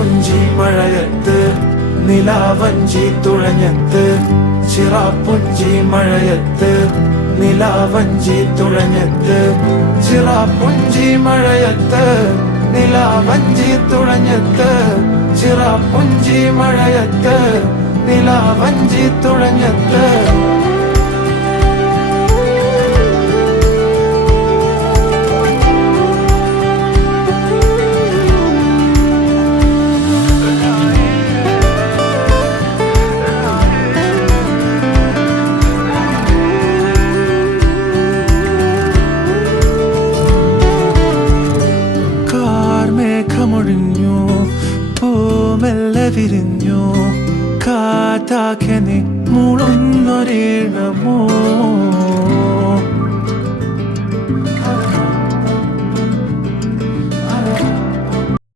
ചിറാപ്പുഞ്ചി മഴയത്ത് നിലാവഞ്ചി തുഴഞ്ഞത്ത് ചിറാപ്പുഞ്ചി മഴയത്ത് നിലാവഞ്ചി തുഴഞ്ഞത്ത് ചിറാപ്പുഞ്ചി മഴയത്ത് നിലാവഞ്ചി തുഴഞ്ഞത്ത് ചിറാപ്പുഞ്ചി മഴയത്ത് നിലാവഞ്ചി തുഴഞ്ഞത്ത് മേഘമൊഴിഞ്ഞു പൂമെല്ലെ വിരിഞ്ഞു കാറ്റാകെ നീ മൂളുന്നൊരീണമോ